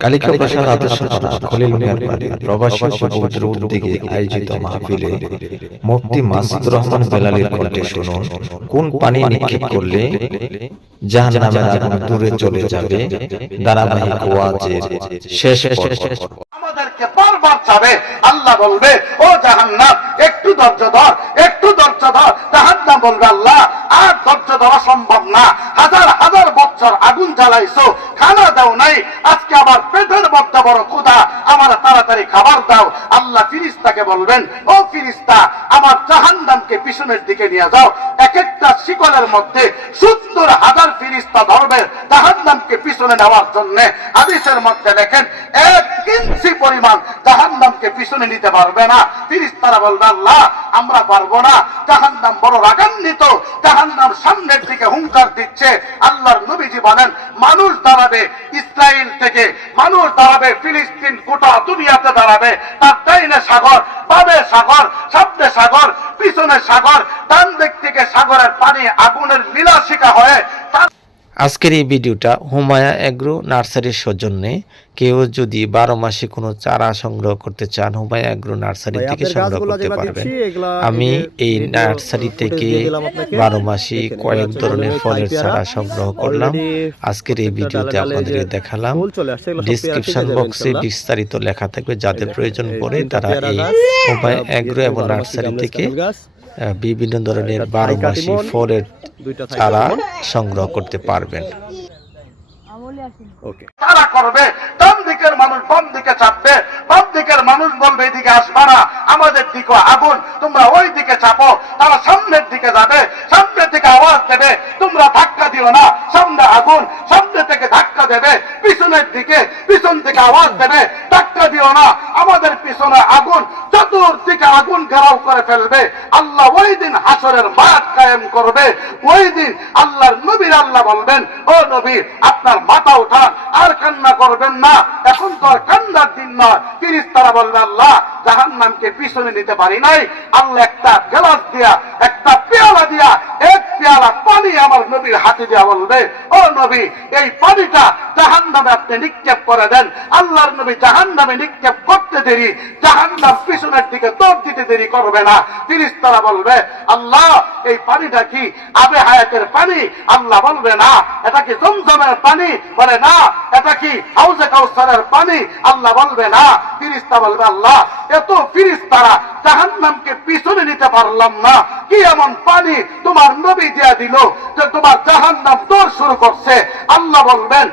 কালিকা প্রসাদ আদর্শ খলিল মিয়ার বাড়ি প্রবাসী শিবপুত্র উদ্যোগে আয়োজিত মাহফিলে মুফতি মাসুদ রহমান বেলালের কণ্ঠে শুনুন কোন পানি নিক্ষেপ করলে জাহান্নামের আগুন দূরে চলে যাবে ধারাবাহিক ওয়াজের শেষ। আমাদেরকে বারবার চাবে আল্লাহ বলবে ও জাহান্নাম একটু ধৈর্য ধর একটু ধৈর্য ধর জাহান্নাম বলবে আল্লাহ আর ধৈর্য ধরা সম্ভব না হাজার হাজার বছর আগুন জ্বালাইছো, খানা দাও নাই, আজকে আমার পেটের মধ্যে বড় ক্ষুধা, আমার তাড়াতাড়ি খাবার দাও। আল্লাহ ফিরিস্তাকে বলবেন, ও ফিরিস্তা, আমার জাহান্নামকে পিছনের দিকে নিয়ে যাও। এক একটা শিকলের মধ্যে সত্তর হাজার ফিরিস্তা ধরবে জাহান্নামকে পিছনে নেওয়ার জন্য। হাদিসের মধ্যে দেখেন, এক ইঞ্চি পরিমাণ জাহান্নামকে পিছনে নিতে পারবে না। ফিরিস্তারা বলবে, আল্লাহ, আমরা পারব না। জাহান্নাম বড় রাগান্বিত, জাহান্নাম সামনের দিকে হুঙ্কার দিচ্ছে। আল্লাহর নবীজি বলেন, মানুষ দাঁড়াবে ইসরায়েল থেকে, মানুষ দাঁড়াবে ফিলিস্তিন গোটা দুনিয়াতে দাঁড়াবে। তার ডাইনে সাগর, বামে সাগর, সামনে সাগর, পিছনে সাগর, ডান দিক থেকে সাগরের পানি আগুনের লীলাশিকা হয়ে তার আজকের এই ভিডিওটা হুমায়া এগ্রো নার্সারির সৌজন্যে। কেউ যদি বারো মাসে কোনো চারা সংগ্রহ করতে চান হুমায়া এগ্রো নার্সারি থেকে সংগ্রহ করতে পারবেন। আমি এই নার্সারি থেকে। বারো মাসে কয়েক ধরনের ফলের চারা সংগ্রহ করলাম। আজকের এই ভিডিওতে আপনাদের দেখালাম। ডিসক্রিপশন বক্সে বিস্তারিত লেখা থাকবে। যাদের প্রয়োজন পড়ে তারা এই হুমায়া এগ্রো এবং নার্সারি থেকে বিভিন্ন ধরনের বারো মাসি ফলের চারা সংগ্রহ করতে পারবেন। তারা করবে ডান দিকের মানুষ বাম দিকে চাপবে বাম দিকের মানুষ বলবে এদিকে আসবা না আমাদের দিকে আগুন তোমরা ওই দিকে চাপো তারা সামনের দিকে যাবে সামনের দিকে আওয়াজ দেবে তোমরা ধাক্কা দিও না সামনে আগুন সামনে থেকে ধাক্কা দেবে পিছনের দিকে পিছন থেকে আওয়াজ দেবে ধাক্কা দিও না আমাদের পিছনে আগুন চতুর্দিকে আগুন ঘেরাও করে ফেলবে দিন হাসরের মাঠ কায়েম করবে ওই দিন আল্লাহর নবীর আল্লাহ বলবেন, ও নবী, আপনার মাথা উঠান, আর কান্না করবেন না। এখন তো আর কান্নার দিন নয়। তিরিশ তারা বলবে, আল্লাহ জাহান নামকে পিছনে নিতে পারি নাই। আল্লাহ একটা গ্লাস দিয়া, একটা পেয়ালা দিয়া, এক পেয়ালা পানি আমার নবীর হাতে দিয়া বলবে, ও নবী, এই পানিটা নামে আপনি নিক্ষেপ করে দেন। আল্লাহর নবী জাহান নামে নিক্ষেপ করতে দেরি জাহান নাম পিছনের দিকে দৌড় দিতে দেরি করবে না। তিরিশ তারা বলবে, আল্লাহ, এই পানিটা কি আবে হায়াতের পানি? আল্লাহ বলবে, না, এটা কি জমজমের পানি? বলে, না, এটা কি হাউজে কাউসারের পানি? আল্লাহ বলবে, না। ফিরিস্তা বলবে, আল্লাহ, এত ফিরিস্তারা জাহান নামকে পিছনে নিতে পারলাম না। কি এমন পানি তোমার নবী দিয়া দিল যে তোমার জাহান নাম দৌড় শুরু করছে? আল্লাহ বলবেন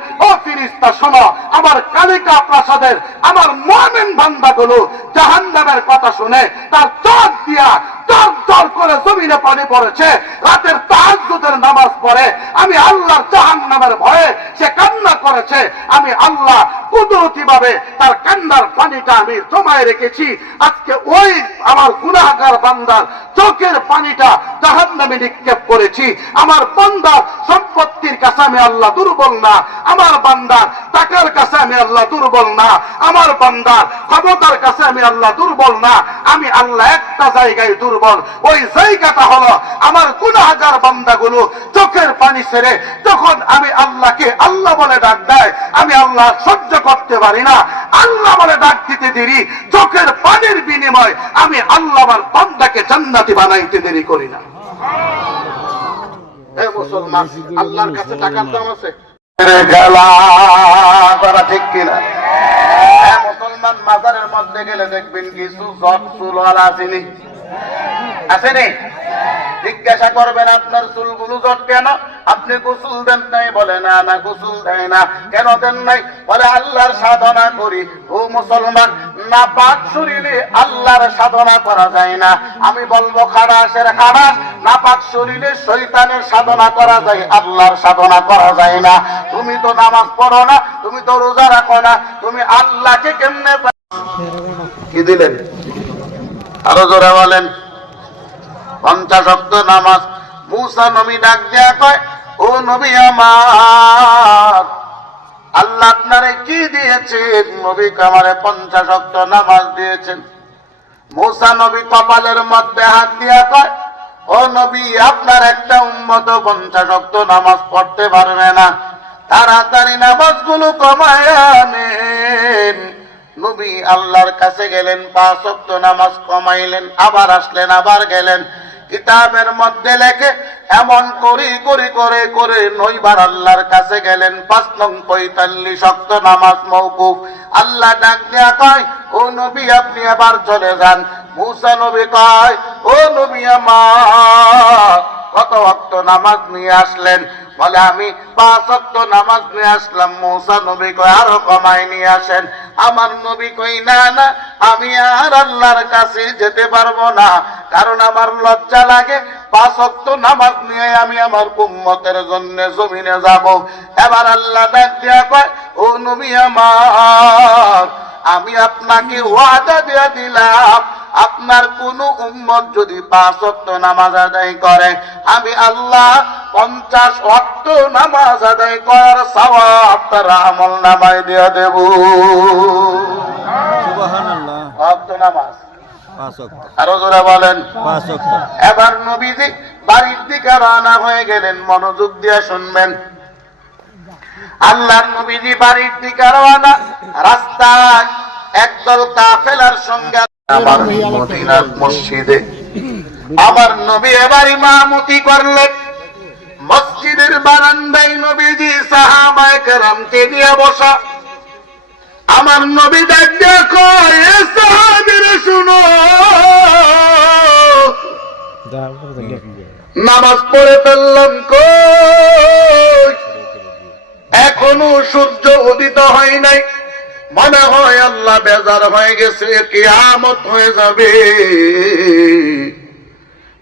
ফিরিস্তা শোনো, আমার কালিকা প্রাসাদের, আমার মমিন বান্দাগুলো জাহান নামের কথা শুনে তার চোখ দিয়া চর চর করে জমিনে পানি পড়েছে। রাতের তাহাজুদের নামাজ পড়ে আমি আল্লাহর জাহান নামের ভয়ে সে কান্না করেছে। আমি আল্লাহ কুদরতি ভাবে তার কান্নার পানিটা আমি জমায় রেখেছি। আজকে ওই আমার গুনাহগার বান্দার চোখের পানিটা জাহান নামে নিক্ষেপ করেছি। আমার বান্দার সম্পত্তির কাছে আমি আল্লাহ দুর্বল না। আমার বান্দার টাকার কাছে আমি আল্লাহ দুর্বল না। আমার বান্দার ক্ষমতার কাছে আমি আল্লাহ দুর্বল না। আমি আল্লাহ একটা জায়গায় দুর্বল। ওই জায়গাটা হলো আমার গুনাহগার বান্দাগুলো চোখের পানি ছেড়ে যখন আমি আল্লাহকে আল্লাহ বলে ডাক দেয় আমি আল্লাহ সহ্য করতে পারি না। আল্লাহ বলে ডাক দিতে দেরি চোখের পানির বিনিময় আমি আল্লাহ আমার বান্দাকে জান্নাতি বানাইতে দেরি করি না। মুসলমান আল্লাহর কাছে টাকার দাম আছে? ঠিক কিনা? মুসলমান মাজারের মধ্যে গেলে দেখবেন কিছু জট চুলওয়ালা আসেনি। আসেনি? জিজ্ঞাসা করবেন আপনার চুলগুলো জট কেন? আপনি গোসল দেন নাই বলে না না গোসল দেয় না। কেন দেন নাই? বলে আল্লাহর সাধনা করি। ও মুসলমান, না পাক শরীরে আল্লাহর সাধনা করা যায় না। আমি বলব খারাসের খারাস, না পাক শরীরে শৈতানের সাধনা করা যায়, আল্লাহর সাধনা করা যায় না। তুমি তো নামাজ পড়ো না, তুমি তো রোজা রাখো না, তুমি আল্লাহকে কেমনে কি দিলেন? আরও জোরে বলেন। পঞ্চাশ নামাজ। মুসা নবী ডাক দেয়া কয় ও নবী আমার, আল্লাহ আপনারে কি দিয়েছেন? নবী কামারে পঞ্চাশ অক্ত নামাজ দিয়েছেন। মুসা নবী কপালের মধ্যে হাত দিয়া কয়, ও নবী, আপনার একটা উন্মত পঞ্চাশ অক্ত নামাজ পড়তে পারবে না। তাড়াতাড়ি নামাজগুলো কমায় আনেন। নবী আল্লাহর কাছে গেলেন, পাঁচ ওয়াক্ত নামাজ কমাইলেন, আবার আসলেন, আবার গেলেন। কিতাবের মধ্যে লেখে, এমন করি করি, করে করে নইবার আল্লাহর কাছে গেলেন পাঁচ নং পঁয়তাল্লিশ শক্ত নামাজ মৌকুফ আল্লাহ ডাক দেয়া কয়, ও নবী, আপনি আবার চলে যান। মুসা নবী কয়, ও নবী আমার, কত ওয়াক্ত নামাজ নিয়ে আসলেন? বলে, আমি পাঁচ ওয়াক্ত নামাজ নিয়ে আসলাম। মৌসা নবী কই আরও কমায় নিয়ে আসেন। আমার নবী কই, না না, আমি আর আল্লাহর কাছে যেতে পারব না। কারণ আমার লজ্জা লাগে পাঁচক্ত নামাজ নিয়ে আমি আমার উম্মতের জন্য জমিনে যাব। এবার আল্লাহ ডাক দিয়া কয়, ও নবী আমার, আমি আপনাকে ওয়াদা দিয়া দিলাম আপনার কোন উম্মত যদি পাঁচ অক্ট নামাজ আদায় করে আমি আল্লাহ পঞ্চাশ অক্ট নামাজ আদায় করার সওয়াব তার আমল নামায় দিয়ে দেব। অক্ট নামাজ। আরও জোরে বলেন। এবার নবীজি বাড়ির দিকে রওনা হয়ে গেলেন মনোযোগ দিয়ে শুনবেন। আল্লাহর নবীজি বাড়ির দিকে রওনা রাস্তায় একদল কাফেলার সঙ্গে আমার মদিনার মসজিদে। নবী এবার ইমামতি করলেন মসজিদের বারান্দায় নবীজি কেরামকে নিয়ে বসা। আমার নবী দেখো শুনো। নামাজ পড়ে ফেললাম কই? এখনও সূর্য উদিত হয় নাই। মনে হয় আল্লাহ বেজার হয়ে গেছে, কেয়ামত হয়ে যাবে।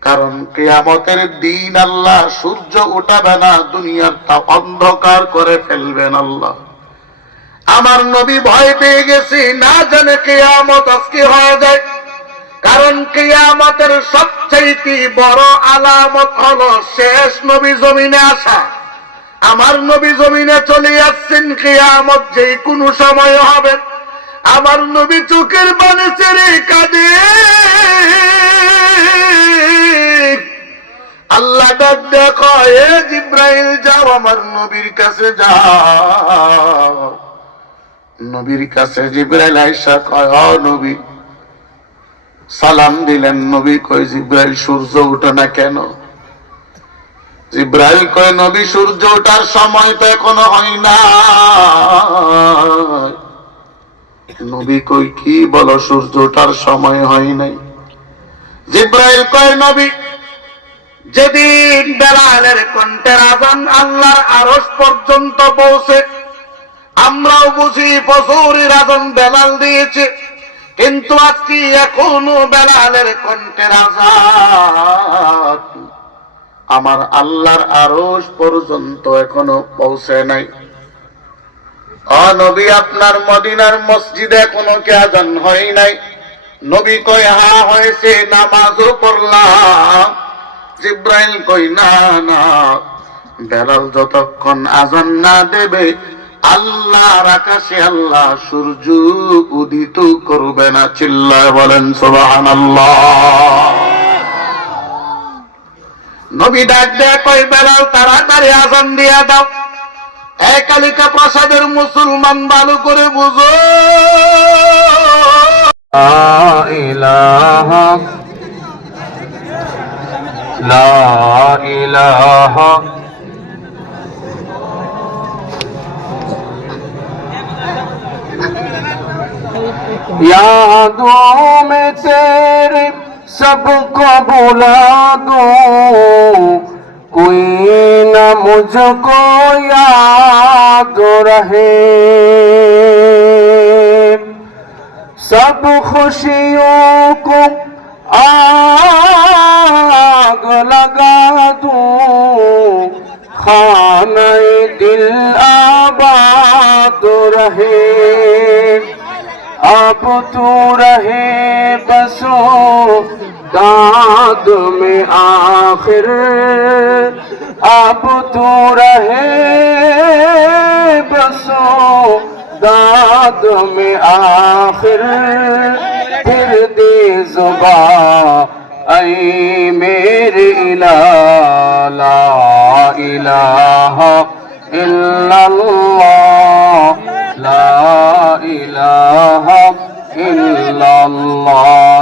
কারণ কেয়ামতের দিন আল্লাহ সূর্য উঠাবে না দুনিয়ারটা অন্ধকার করে ফেলবেন আল্লাহ। আমার নবী ভয় পেয়ে গেছি, না জানে কেয়ামত আজকে হয়ে যায়। কারণ কেয়ামতের সবচেয়ে বড় আলামত হলো শেষ নবী জমিনে আসা। আমার নবী জমিনে চলে যাচ্ছেন কেয়ামত যে কোনো সময় হবে। আমার নবী চোখের বানে ছেড়ে কাঁদে। আল্লাহ ডাক দেখো, এ জিব্রাইল, যাও আমার নবীর কাছে যাও। নবীর কাছে জিব্রাইল আইসা কয়, "ও নবী, সালাম দিলেন নবী, কয়, জিব্রাইল, সূর্য উঠে না কেন? জিব্রাইল কয়, নবী, সূর্য ওঠার সময় তো এখনও হয় না। নবী কই কি বলো, সূর্য ওঠার সময় হয় নাই? জিব্রাইল কয়, নবী, যেদিন বেলালের কণ্ঠের আজান আল্লাহর আরস পর্যন্ত পৌঁছে, আমরাও বুঝি ফসুরির আজান বেলাল দিয়েছে, কিন্তু আজকে এখনও বেলালের কণ্ঠের আজান আমার আল্লাহর আরস পর্যন্ত এখনও পৌঁছে নাই। নবী, আপনার মদিনার মসজিদে এখনও কে আজান হয় নাই? নবী কয়, হা, হয়েছে, নামাজও পড়লাম। জিব্রাইল কই না না, বেলাল যতক্ষণ আজান না দেবে, আল্লাহর আকাশে আল্লাহ সূর্য উদিত করবে না। চিল্লায় বলেন, সুবহানাল্লাহ। নবী ডাক দেয়া কই বেলাল তাড়াতাড়ি আজান দিয়া দাও এক কালিকা প্রসাদের মুসলমান ভালো করে বুঝো ইলাহা লা ইলাহা यादों में तेरे सबको बुला दूं कोई न मुझको याद रहे सब खुशियों को आग लगा दूं खाना दिल आबाद रहे अब तू रहे बसो को दाद में आखिर अब तू रहे बसो दाद में आखिर फिर दे जुबा आई मेरे इला ला इलाहा इल्लल्लाह ला इलाहा इल्लल्लाह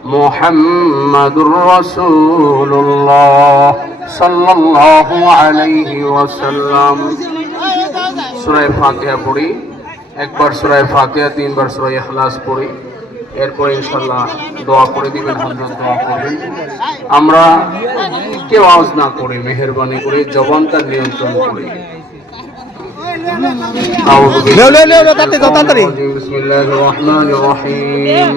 لا إله لا إله إلا الله محمد رسول الله صلى الله عليه وسلم সুরায় ফাতিহা পড়ি একবার সুরায় ফাতিহা তিনবার সুরায় ইখলাস পড়ি এরপর ইনশাল্লাহ দোয়া করে দিবেন হজরত দোয়া করবেন আমরা কেউ আওয়াজ না করে মেহরবানি করে জবানটা নিয়ন্ত্রণ করি أعوذ بالله بسم الله الرحمن الرحيم